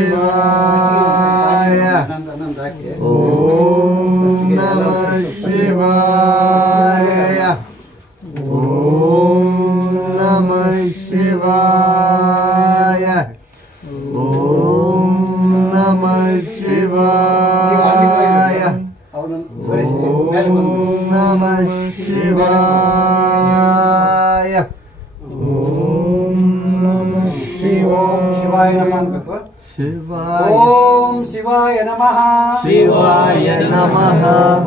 ಶಿವಾಯ ಓಂ ನಮಃ ಶಿವಾಯ ಓಂ ನಮಃ ಶಿವಾಯ ಓಂ ನಮಃ ಶಿವಾಯ ಓಂ ನಮಃ ಶಿವಾಯ ಓಂ ನಮಃ ಶಿವಾಯ ನಮಃ ಶಿವಾಯ ಓಂ ಶಿವಾಯ ನಮಃ ಶಿವಾಯ ನಮಃ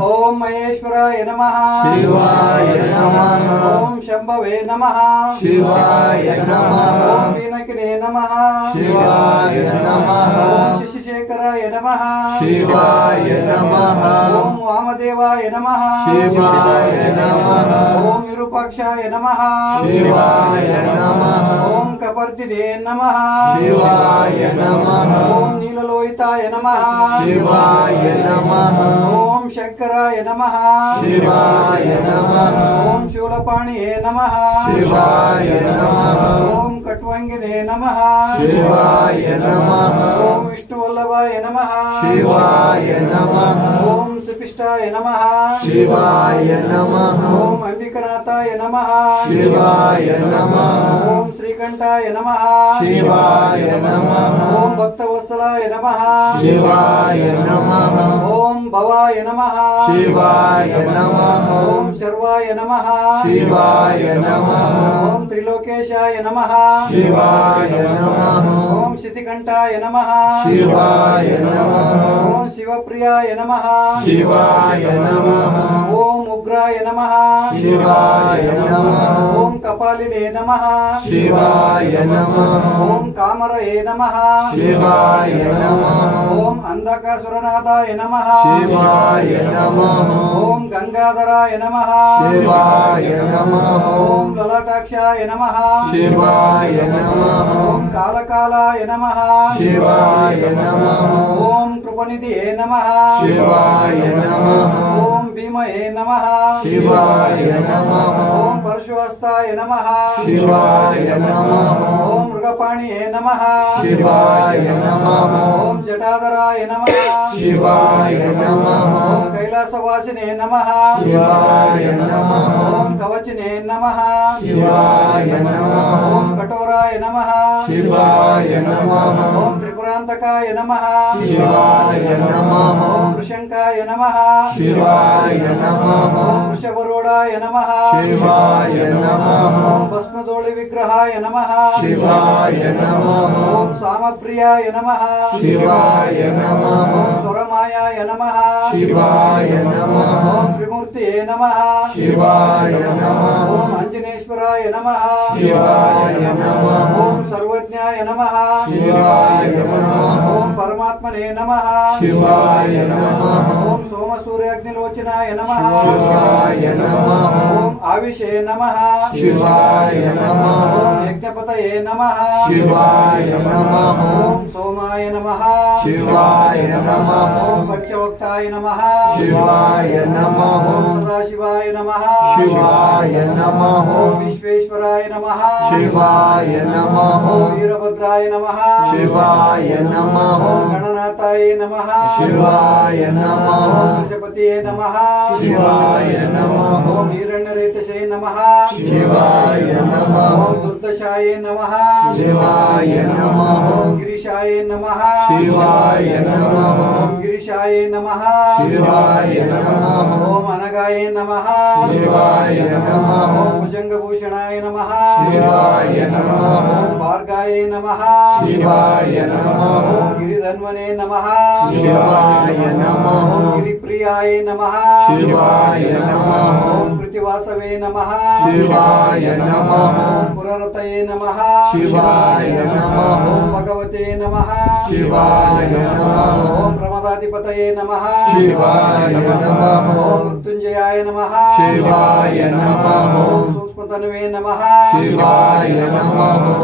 ಓಂ ಮಹೇಶ್ವರಾಯ ನಮಃ ಶಿವಾಯ ನಮಃ ಓಂ ಶಂಭವೇ ನಮಃ ಶಿವಾಯ ನಮಃ ಓಂ ಪಿನಕಿನೇ ನಮಃ ಶಿವಾಯ ನಮಃ ಓಂ ಶಶಿಶೇಖರಾಯ ನಮಃ ಶಿವಾಯ ನಮಃ ಓಂ ವಾಮದೇವಾಯ ನಮಃ ಶಿವಾಯ ನಮಃ ಓಂ ವಿರೂಪಾಕ್ಷಾಯ ನಮಃ ಶಿವಾಯ ನಮಃ ಓಂ ಕಪರ್ದಿನೇ ನಮಃ ಶಿವಾಯ ನಮಃ ಓಂ ನೀಲಲೋಹಿತಾಯ ನಮಃ ಶಿವಾಯ ನಮಃ ಓಂ ಶಂಕರಾಯ ನಮಃ ಶಿವಾಯ ನಮಃ ಓಂ ಶೂಲಪಾಣಿಯೇ ನಮಃ ಶಿವಾಯ ನಮಃ ಓಂ ಕಟ್ವಂಗಿನೇ ನಮಃ ಶಿವಾಯ ನಮಃ ಓಂ ವಿಷ್ಣುವಲ್ಲಭಾಯ ನಮಃ ಶಿವಾಯ ನಮಃ ಓಂ ಸುಪಿಷ್ಟಾಯ ನಮಃ ಶಿವಾಯ ನಮಃ ಓಂ ಅಂಬಿಕನಾಥಾಯ ನಮಃ ಶಿವಾಯ ನಮಃ ಓಂ ಶ್ರೀಕಂಠಾಯ ನಮಃ ಶಿವಾಯ ನಮಃ ಓಂ ಭಕ್ತವತ್ಸಲಾಯ ನಮಃ ಶಿವಾಯ ನಮಃ ಓಂ ಭವಾಯ ನಮಃ ಶಿವಾಯ ನಮಃ ಓಂ ಶರ್ವಾಯ ನಮಃ ಶಿವಾಯ ನಮಃ ಓಂ ತ್ರಿಲೋಕೇಶಾಯ ನಮಃ ಶಿವಾಯ ನಮಃ ಓಂ ಶಿತಿಕಂಠಾಯ ನಮಃ ಶಿವಾಯ ನಮಃ ಓಂ ಶಿವಪ್ರಿಯಾಯ ನಮಃ ಶಿವಾಯ ನಮಃ ಓಂ ಉಗ್ರಾಯ ನಮಃ ಶಿವಾಯ ನಮಃ ಓಂ ಕಪಾಲಿನೇ ನಮಃ ಶಿವಾಯ ನಮಃ ಓಂ ಕಾಮರಯೇ ನಮಃ ಶಿವಾಯ ನಮಃ ಓಂ ಅಂಧಕಾಸುರನಾಥಾಯ ನಮಃ ಶಿವಾಯ ನಮಃ ಓಂ ಗಂಗಾಧರಾಯ ನಮಃ ಶಿವಾಯ ನಮಃ ಓಂ ಲಲಾಟಾಕ್ಷಾಯ ನಮಃ ಶಿವಾಯ ನಮಃ ಓಂ ಕಾಲಕಾಲಾಯ ನಮಃ ಶಿವಾಯ ನಮಃ ಓಂ ಕೃಪನಿಧಿಯೇ ನಮಃ ಶಿವಾಯ ನಮಃ ಓಂ ಭೀಮಯೇ ನಮಃ ಶಿವಾಯ ನಮಃ ಓಂ ಪರಶುಹಸ್ತಾಯ ನಮಃ ಶಿವಾಯ ನಮಃ ಓಂ ಮೃಗಪಾಣಿಯೇ ನಮಃ ಶಿವಾಯ ನಮಃ ಓಂ ಜಟಾಧರಾಯ ನಮಃ ಶಿವಾಯ ನಮಃ ಓಂ ಕೈಲಾಸವಾಸಿನೇ ನಮಃ ಶಿವಾಯ ನಮಃ ಓಂ ಕವಚಿನೇ ನಮಃ ಶಿವಾಯ ನಮಃ ಓಂ ಕಠೋರಾಯ ನಮಃ ಶಿವಾಯ ನಮಃ ಓಂ ತ್ರಿಪುರಾಂತಕಾಯ ನಮಃ ಶಿವಾಯ ನಮಃ ಓಂ ವೃಷಂಕಾಯ ನಮಃ ಶಿವಾಯ ನಮಃ ಓಂ ವೃಷಭರೂಢಾಯ ನಮಃ ಶಿವಾಯ ನಮಃ ಓಂ ಭಸ್ಮಧೂಳಿ ವಿಗ್ರಹಾಯ ನಮಃ ಶಿವಾಯ ನಮಃ ಓಂ ಸಾಮಪ್ರಿಯಾಯ ನಮಃ ಶಿವಾಯ ನಮಃ ಓಂ ಸ್ವರಮಾಯಾಯ ನಮಃ ಶಿವಾಯ ನಮಃ ಓಂ ತ್ರಿಮೂರ್ತಿಯೇ ನಮಃ ಶಿವಾಯ ನಮಃ ಓಂ ಆಂಜನೇಶ್ವರಾಯ ನಮಃ ಶಿವಾಯ ನಮಃ ಓಂ ಸರ್ವಜ್ಞಾಯ ನಮಃ ಶಿವಾಯ ನಮಃ ಓಂ ಪರಮಾತ್ಮನೇ ನಮಃ ಶಿವಾಯ ನಮಃ ಓಂ ಸೋಮ ಸೂರ್ಯಾಗ್ನಿಲೋಚನಾಯ ನಮಃ ಶಿವಾಯ ನಮಃ ಓಂ ಆವಿಷೇ ನಮಃ ಶಿವಾಯ ನಮಃ ಓಂ ಯಜ್ಞಪತಯೇ ನಮಃ ಶಿವಾಯ ನಮಃ ಓಂ ಸೋಮಾಯ ನಮಃ ಶಿವಾಯ ನಮಃ ಓಂ ಪಂಚವಕ್ತಾಯ ನಮಃ ಶಿವಾಯ ನಮಃ ಓಂ ಸದಾಶಿವಾಯ ನಮಃ ಶಿವಾಯ ನಮಃ ಓಂ ವಿಶ್ವೇಶ್ವರಾಯ ನಮಃ ಶಿವಾಯ ನಮಃ ಓಂ ವೀರಭದ್ರಾಯ ನಮಃ ಶಿವಾಯ ನಮಃ ಓಂ ಗಣನಾಥಾಯ ನಮಃ ಶಿವಾಯ ನಮಃ ಓಂ ಪ್ರಜಾಪತಿಯೇ ನಮಃ ಶಿವಾಯ ನಮಃ ಓಂ ಹಿರಣ್ಯರೇತಸೇ ನಮಃ ಶಿವಾಯ ನಮಃ ಓಂ ದುರ್ದಶಾಯೇ ನಮಃ ಶಿವಾಯ ನಮಃ ಓಂ ಗಿರಿಶಾಯೇ ನಮಃ ಶಿವಾಯ ನಮಃ ಓಂ ಗಿರಿಶಾಯೇ ನಮಃ ಶಿವಾಯ ನಮಃ ಓಂ ಅನಗಾಯೇ ನಮಃ ಶಿವಾಯ ನಮಃ ಓಂ ಭುಜಂಗಭೂಷಣಾಯ ನಮಃ ಶಿವಾಯ ನಮಃ ಓಂ ಭಾರ್ಗಾಯೇ ನಮಃ ಶಿವಾಯ ನಮಃ ಓಂ ಗಿರಿಧನ್ವನೇ ನಮಃ ಶಿವಾಯ ನಮಃ ಓಂ ಗಿರಿಪ್ರಿಯಾಯ ನಮಃ ಶಿವಾಯ ನಮಃ ಓಂ ಕೃತಿವಾಸವೇ ನಮಃ ಶಿವಾಯ ನಮಃ ಓಂ ಪುರರತಯೇ ನಮಃ ಶಿವಾಯ ನಮಃ ಓಂ ಭಗವತೆ ನಮಃ ಶಿವಾಯ ನಮಃ ಓಂ ಪ್ರಮದಾಧಿಪತಯೇ ನಮಃ ಶಿವಾಯ ನಮಃ ಓಂ ಮೃತ್ಯುಂಜಯಾಯ ನಮಃ ಶಿವಾಯ ನಮಃ ಓಂ ಸೂಕ್ಷ್ಮತನುವೇ ನಮಃ ಶಿವಾಯ ನಮಃ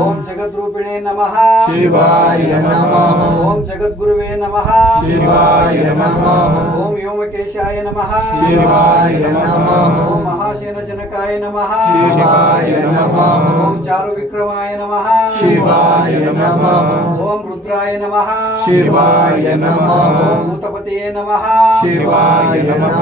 ಓಂ ಜಗದ್ರೂಪಿಣೇ ನಮಃ ಶಿವಾಯ ನಮಃ ಓಂ జగద్గురువే నమః శివాయ నమః ఓం వ్యోమకేశాయ నమః శివాయ నమః ఓం మహాసేనజనకాయ నమః శివాయ నమః ఓం చారు విక్రమాయ నమః శివాయ నమః ఓం రుద్రాయ నమః శివాయ నమః ఓం భూతపతయే నమః శివాయ నమః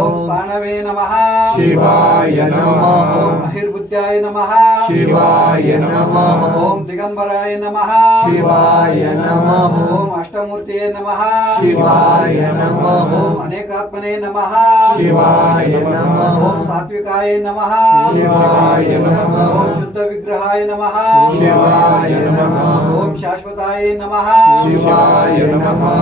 ఓం స్థానవే నమః శివాయ నమః ఓం మహిర్బుద్ధాయ నమః శివాయ నమః ఓం దిగంబరాయ నమః శివాయ నమః ఓం అష్టమూర్తియే నమః శివాయ నమః ఓం అనేకాత్మనే నమః శివాయ నమః ఓం సాత్వికాయ నమః శివాయ నమః ఓం శుద్ధ విగ్రహాయ నమః శివాయ నమః ఓం శాశ్వతాయ నమః శివాయ నమః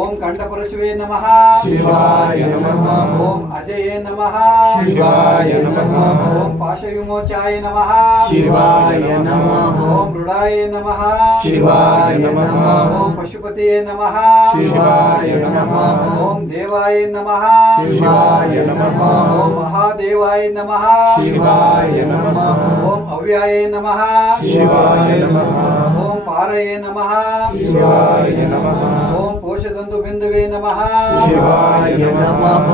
ఓం కంఠపరశువే నమః శివాయ నమః ఓం అజయే నమః శివాయ నమః ఓం పాశవిమోచాయ నమః శివాయ నమః ఓం మృడాయ నమః శివాయ నమః ఓం పశుపతయే నమః శివాయ నమః ఓం దేవాయ నమః శివాయ నమః ఓం మహాదేవాయ నమః శివాయ నమః ఓం అవ్యాయ నమః శివాయ నమః ఓం పారయే నమః శివాయ నమః ఓం పోషదంతు బిందువే నమః శివాయ నమః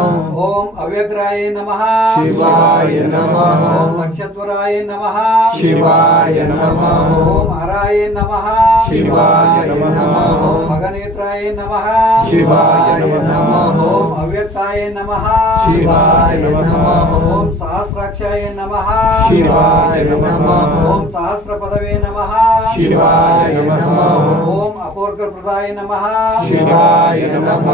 ఓం అవ్యగ్రాయ నమః శివాయ నమః ఓం నక్షత్వరాయ నమః శివాయ నమః ఓం హరాయ నమః శివాయ నమః ఓం భగనేత్రాయ నమః శివాయ నమః ఓం అవ్యక్తాయ నమః శివాయ నమః ఓం సహస్రాక్షాయ నమః శివాయ నమః ఓం సహస్రపదవే నమః శివాయ నమః ఓం అపూర్గప్రదాయ నమః శివాయ నమః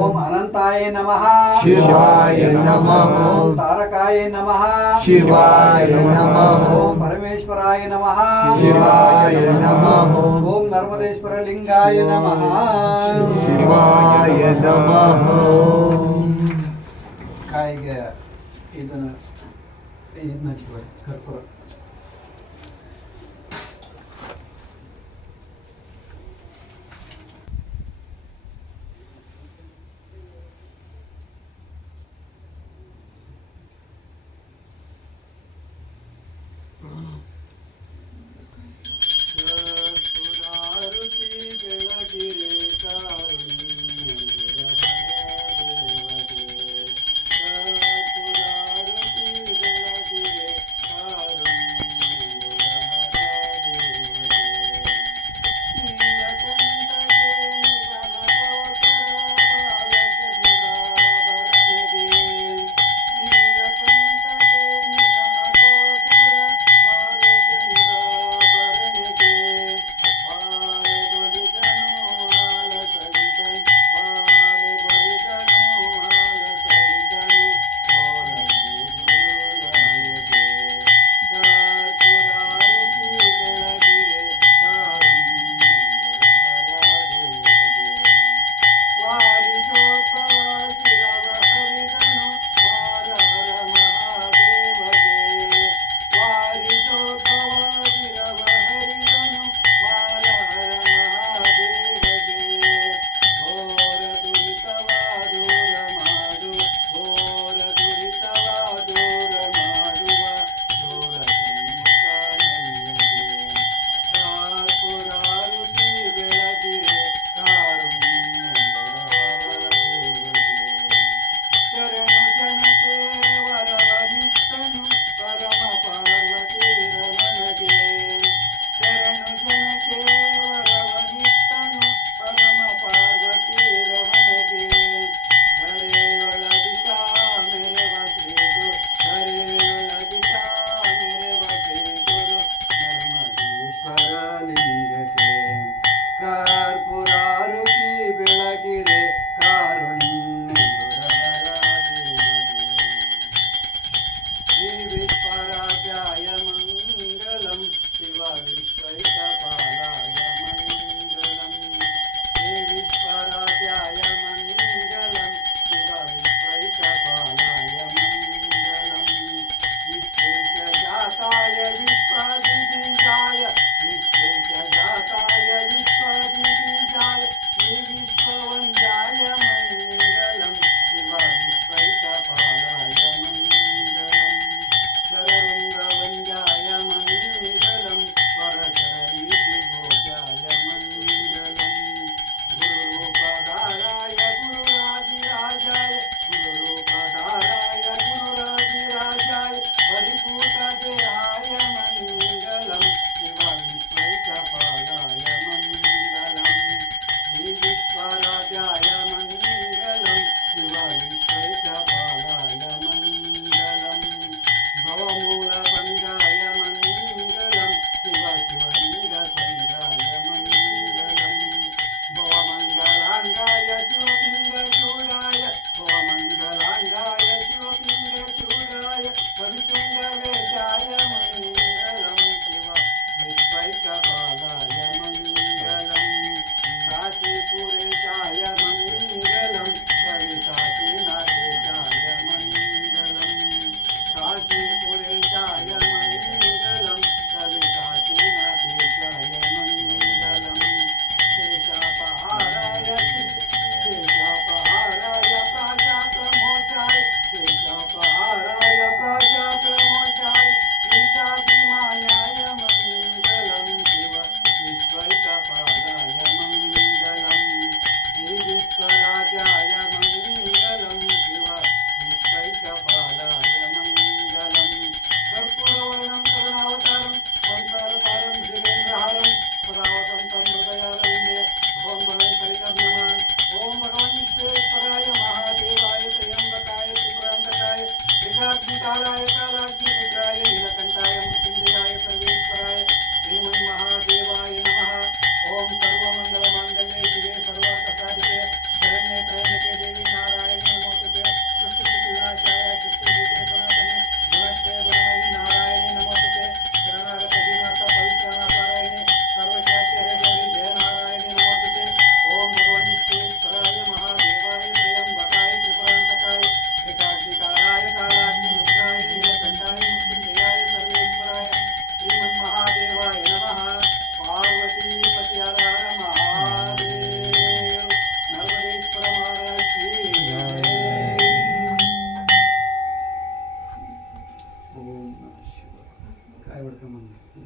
ఓం అనంతాయ నమః శివాయ నమః ఓం తారకాయ నమః శివాయ నమః ఓం పరమేశ్వరాయ నమః శివాయ నమః ఓం నర్మదేశ్వర లింగాయ నమః శివాయ నమః ಕಾಯಿಗೆ ಇದನ್ನು ಹಚ್ಕೊಳಿ ಕರ್ಪೂರ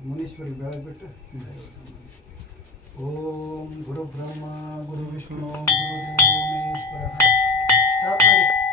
ಮುನೀಶ್ವರಿ ಬೆಳಗ್ಬಿಟ್ಟು ಓಂ ಗುರು ಬ್ರಹ್ಮ ಗುರು ವಿಷ್ಣು ಗುರು ದೇವೋ ಮಹೇಶ್ವರ. ಸ್ಟಾಪ್ ಮಾಡಿ.